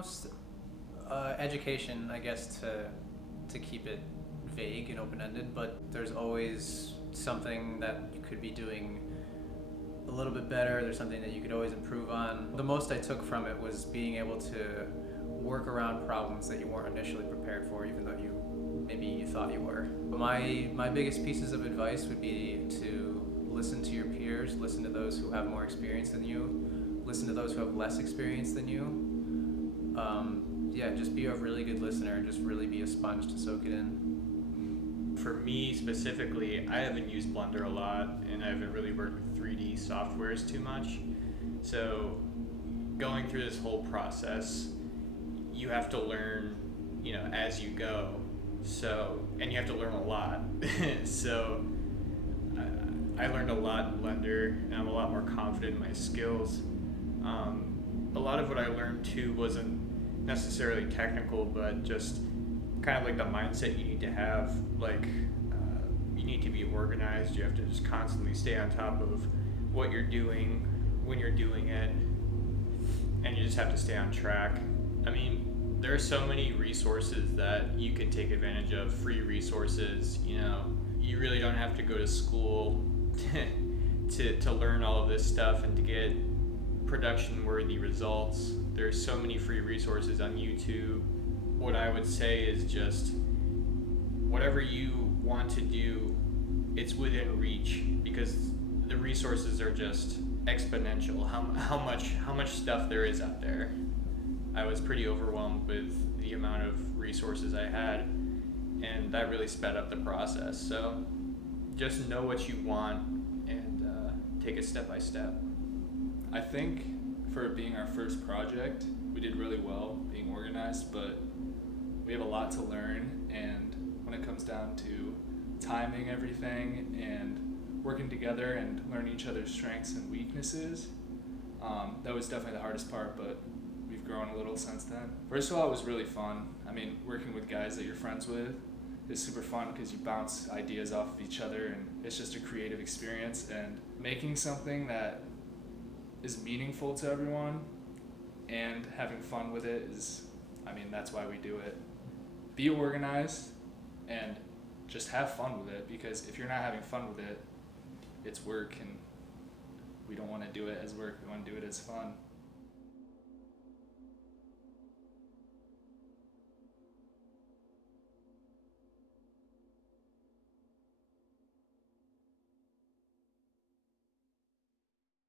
most education, I guess, to keep it vague and open-ended, but there's always something that you could be doing a little bit better. There's something that you could always improve on. The most I took from it was being able to work around problems that you weren't initially prepared for, even though maybe you thought you were. My biggest pieces of advice would be to listen to your peers, listen to those who have more experience than you, listen to those who have less experience than you. Just be a really good listener and just really be a sponge to soak it in. For me specifically, I haven't used Blender a lot, and I haven't really worked with 3D softwares too much. So going through this whole process, you have to learn, as you go. And you have to learn a lot. So I learned a lot in Blender, and I'm a lot more confident in my skills. A lot of what I learned too wasn't necessarily technical, but just kind of like the mindset you need to have. You need to be organized. You have to just constantly stay on top of what you're doing, when you're doing it, and you just have to stay on track. I mean, there are so many resources that you can take advantage of, free resources. You really don't have to go to school to learn all of this stuff and to get production-worthy results. There's so many free resources on YouTube. What I would say is just whatever you want to do, it's within reach, because the resources are just exponential. How much stuff there is out there. I was pretty overwhelmed with the amount of resources I had, and that really sped up the process. So just know what you want and take it step by step. I think for it being our first project, we did really well being organized, but we have a lot to learn, and when it comes down to timing everything and working together and learning each other's strengths and weaknesses, that was definitely the hardest part, but we've grown a little since then. First of all, it was really fun. I mean, working with guys that you're friends with is super fun because you bounce ideas off of each other, and it's just a creative experience, and making something that is meaningful to everyone and having fun with it that's why we do it. Be organized and just have fun with it, because if you're not having fun with it, it's work, and we don't want to do it as work. We want to do it as fun.